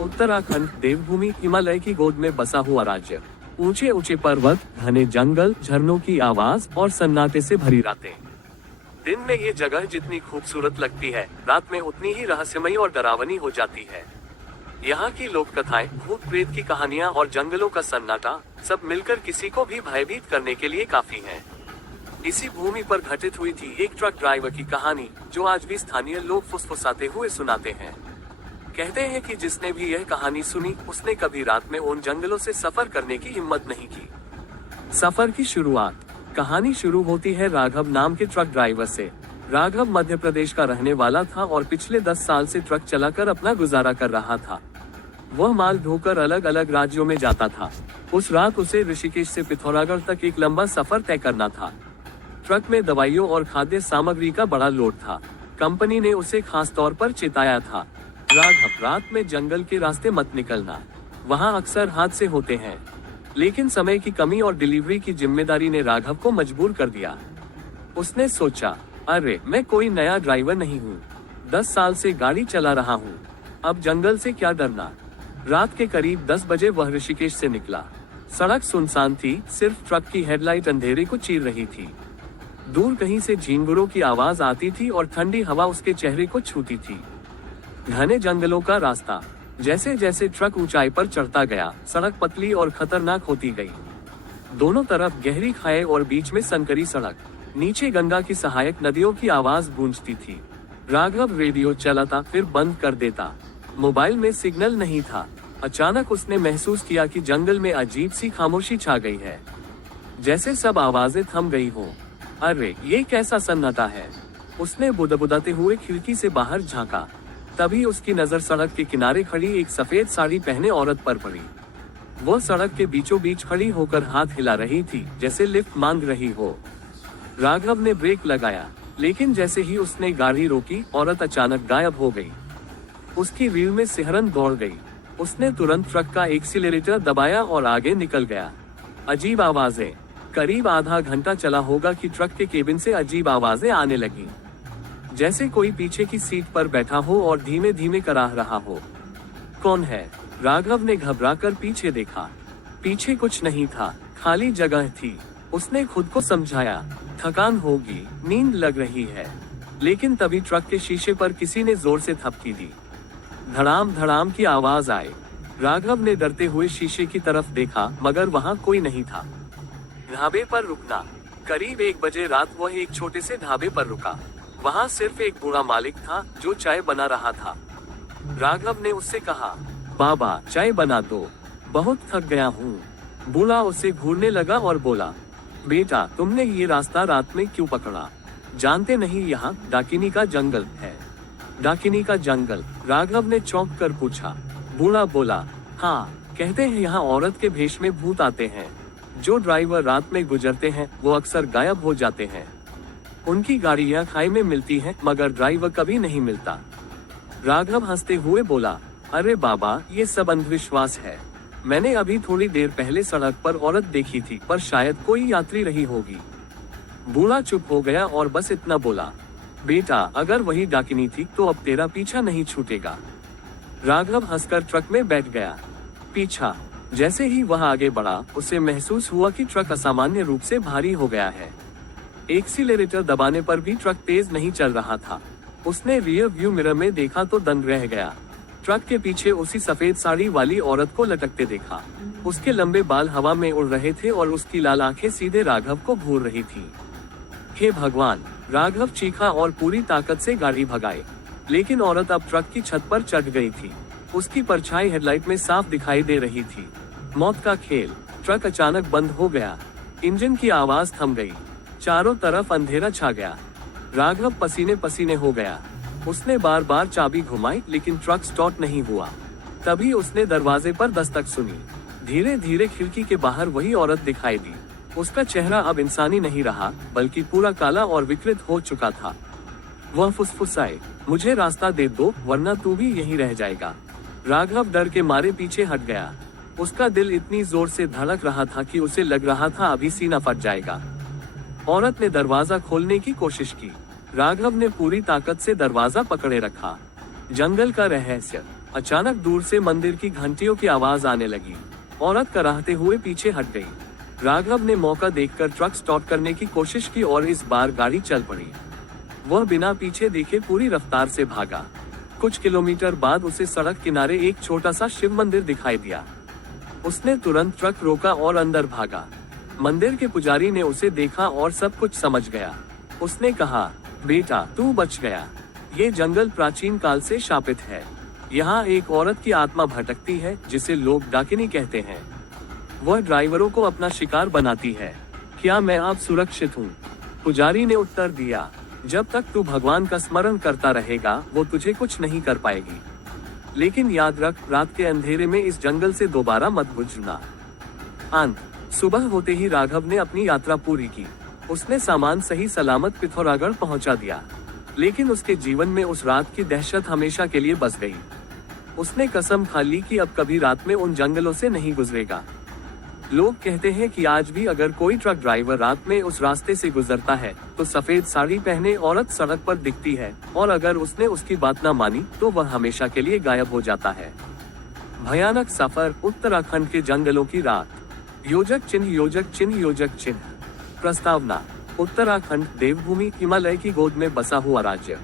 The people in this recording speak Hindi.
उत्तराखंड देवभूमि हिमालय की गोद में बसा हुआ राज्य। ऊंचे ऊंचे पर्वत, घने जंगल, झरनों की आवाज और सन्नाटे से भरी रातें। दिन में ये जगह जितनी खूबसूरत लगती है, रात में उतनी ही रहस्यमयी और डरावनी हो जाती है। यहाँ की लोक कथाएं, भूत प्रेत की कहानियाँ और जंगलों का सन्नाटा सब मिलकर किसी को भी भयभीत करने के लिए काफी है। इसी भूमि पर घटित हुई थी एक ट्रक ड्राइवर की कहानी, जो आज भी स्थानीय लोग फुसफुसाते हुए सुनाते हैं। कहते हैं कि जिसने भी यह कहानी सुनी, उसने कभी रात में उन जंगलों से सफर करने की हिम्मत नहीं की। सफर की शुरुआत। कहानी शुरू होती है राघव नाम के ट्रक ड्राइवर से। राघव मध्य प्रदेश का रहने वाला था और पिछले 10 साल से ट्रक चलाकर अपना गुजारा कर रहा था। वह माल ढोकर अलग अलग राज्यों में जाता था। उस रात उसे ऋषिकेश से पिथौरागढ़ तक एक लंबा सफर तय करना था। ट्रक में दवाइयों और खाद्य सामग्री का बड़ा लोड था। कंपनी ने उसे खास तौर पर चेताया था, राघव, रात में जंगल के रास्ते मत निकलना, वहाँ अक्सर हादसे होते हैं। लेकिन समय की कमी और डिलीवरी की जिम्मेदारी ने राघव को मजबूर कर दिया। उसने सोचा, अरे मैं कोई नया ड्राइवर नहीं हूँ, 10 साल से गाड़ी चला रहा हूँ, अब जंगल से क्या डरना। रात के करीब 10 बजे वह ऋषिकेश से निकला। सड़क सुनसान थी, सिर्फ ट्रक की हेडलाइट अंधेरे को चीर रही थी। दूर कहीं से झींगुरों की आवाज आती थी और ठंडी हवा उसके चेहरे को छूती थी। घने जंगलों का रास्ता। जैसे जैसे ट्रक ऊंचाई पर चढ़ता गया, सड़क पतली और खतरनाक होती गई। दोनों तरफ गहरी खाई और बीच में संकरी सड़क। नीचे गंगा की सहायक नदियों की आवाज गूंजती थी। राघव रेडियो चलाता फिर बंद कर देता। मोबाइल में सिग्नल नहीं था। अचानक उसने महसूस किया कि जंगल में अजीब सी खामोशी छा गई है, जैसे सब आवाजें थम गई हो। अरे ये कैसा सन्नाटा है। उसने बुदबुदाते हुए खिड़की से बाहर झांका। तभी उसकी नजर सड़क के किनारे खड़ी एक सफेद साड़ी पहने औरत पर पड़ी। वो सड़क के बीचों बीच खड़ी होकर हाथ हिला रही थी, जैसे लिफ्ट मांग रही हो। राघव ने ब्रेक लगाया, लेकिन जैसे ही उसने गाड़ी रोकी, औरत अचानक गायब हो गई। उसकी रीढ़ में सिहरन दौड़ गई। उसने तुरंत ट्रक का एक्सीलरेटर दबाया और आगे निकल गया। अजीब आवाजें। करीब आधा घंटा चला होगा कि ट्रक के केबिन से अजीब आवाजें आने लगी, जैसे कोई पीछे की सीट पर बैठा हो और धीमे धीमे कराह रहा हो। कौन है? राघव ने घबराकर पीछे देखा। पीछे कुछ नहीं था, खाली जगह थी। उसने खुद को समझाया, थकान होगी, नींद लग रही है। लेकिन तभी ट्रक के शीशे पर किसी ने जोर से थपकी दी। धड़ाम धड़ाम की आवाज आई। राघव ने डरते हुए शीशे की तरफ देखा, मगर वहाँ कोई नहीं था। ढाबे पर रुकना। करीब 1 बजे रात वह एक छोटे से ढाबे पर रुका। वहाँ सिर्फ एक बूढ़ा मालिक था, जो चाय बना रहा था। राघव ने उससे कहा, बाबा चाय बना दो, बहुत थक गया हूँ। बूढ़ा उसे घूरने लगा और बोला, बेटा तुमने ये रास्ता रात में क्यों पकड़ा? जानते नहीं यहाँ डाकिनी का जंगल है? डाकिनी का जंगल? राघव ने चौंक कर पूछा। बूढ़ा बोला, हाँ, कहते हैं यहाँ औरत के भेष में भूत आते हैं। जो ड्राइवर रात में गुजरते हैं वो अक्सर गायब हो जाते हैं। उनकी गाड़ियां खाई में मिलती हैं, मगर ड्राइवर कभी नहीं मिलता। राघव हंसते हुए बोला, अरे बाबा ये सब अंधविश्वास है। मैंने अभी थोड़ी देर पहले सड़क पर औरत देखी थी, पर शायद कोई यात्री रही होगी। बूढ़ा चुप हो गया और बस इतना बोला, बेटा अगर वही डाकिनी थी तो अब तेरा पीछा नहीं छूटेगा। राघव हंसकर ट्रक में बैठ गया। पीछा। जैसे ही वह आगे बढ़ा, उसे महसूस हुआ कि ट्रक असामान्य रूप से भारी हो गया है। एक्सीलरेटर दबाने पर भी ट्रक तेज नहीं चल रहा था। उसने रियर व्यू मिरर में देखा तो दंग रह गया। ट्रक के पीछे उसी सफेद साड़ी वाली औरत को लटकते देखा। उसके लंबे बाल हवा में उड़ रहे थे और उसकी लाल आंखें सीधे राघव को घूर रही थी। हे भगवान! राघव चीखा और पूरी ताकत से गाड़ी भगाई। लेकिन औरत अब ट्रक की छत पर चढ़ गई थी। उसकी परछाई हेडलाइट में साफ दिखाई दे रही थी। मौत का खेल। ट्रक अचानक बंद हो गया। इंजन की आवाज थम गई। चारों तरफ अंधेरा छा गया। राघव पसीने पसीने हो गया। उसने बार बार चाबी घुमाई, लेकिन ट्रक स्टार्ट नहीं हुआ। तभी उसने दरवाजे पर दस्तक सुनी। धीरे धीरे खिड़की के बाहर वही औरत दिखाई दी। उसका चेहरा अब इंसानी नहीं रहा, बल्कि पूरा काला और विकृत हो चुका था। वह फुसफुसाए, मुझे रास्ता दे दो, वरना तू भी यहीं रह जाएगा। राघव डर के मारे पीछे हट गया। उसका दिल इतनी जोर से धड़क रहा था कि उसे लग रहा था अभी सीना फट जाएगा। औरत ने दरवाजा खोलने की कोशिश की। राघव ने पूरी ताकत से दरवाजा पकड़े रखा। जंगल का रहस्य। अचानक दूर से मंदिर की घंटियों की आवाज आने लगी। औरत कराहते हुए पीछे हट गई। राघव ने मौका देखकर ट्रक स्टॉप करने की कोशिश की और इस बार गाड़ी चल पड़ी। वह बिना पीछे देखे पूरी रफ्तार से भागा। कुछ किलोमीटर बाद उसे सड़क किनारे एक छोटा सा शिव मंदिर दिखाई दिया। उसने तुरंत ट्रक रोका और अंदर भागा। मंदिर के पुजारी ने उसे देखा और सब कुछ समझ गया। उसने कहा, बेटा तू बच गया। ये जंगल प्राचीन काल से शापित है। यहाँ एक औरत की आत्मा भटकती है जिसे लोग डाकिनी कहते हैं। वह ड्राइवरों को अपना शिकार बनाती है। क्या मैं अब सुरक्षित हूँ? पुजारी ने उत्तर दिया, जब तक तू भगवान का स्मरण करता रहेगा वो तुझे कुछ नहीं कर पाएगी। लेकिन याद रख, रात के अंधेरे में इस जंगल से दोबारा मत गुजरना। अंत सुबह होते ही राघव ने अपनी यात्रा पूरी की। उसने सामान सही सलामत पिथौरागढ़ पहुंचा दिया, लेकिन उसके जीवन में उस रात की दहशत हमेशा के लिए बस गई। उसने कसम खा ली कि अब कभी रात में उन जंगलों से नहीं गुजरेगा। लोग कहते हैं कि आज भी अगर कोई ट्रक ड्राइवर रात में उस रास्ते से गुजरता है तो सफेद साड़ी पहने औरत सड़क पर दिखती है, और अगर उसने उसकी बात न मानी तो वह हमेशा के लिए गायब हो जाता है। भयानक सफर, उत्तराखंड के जंगलों की रात। योजक चिन्ह, योजक चिन्ह, योजक चिन्ह। प्रस्तावना: उत्तराखंड देवभूमि, हिमालय की गोद में बसा हुआ राज्य।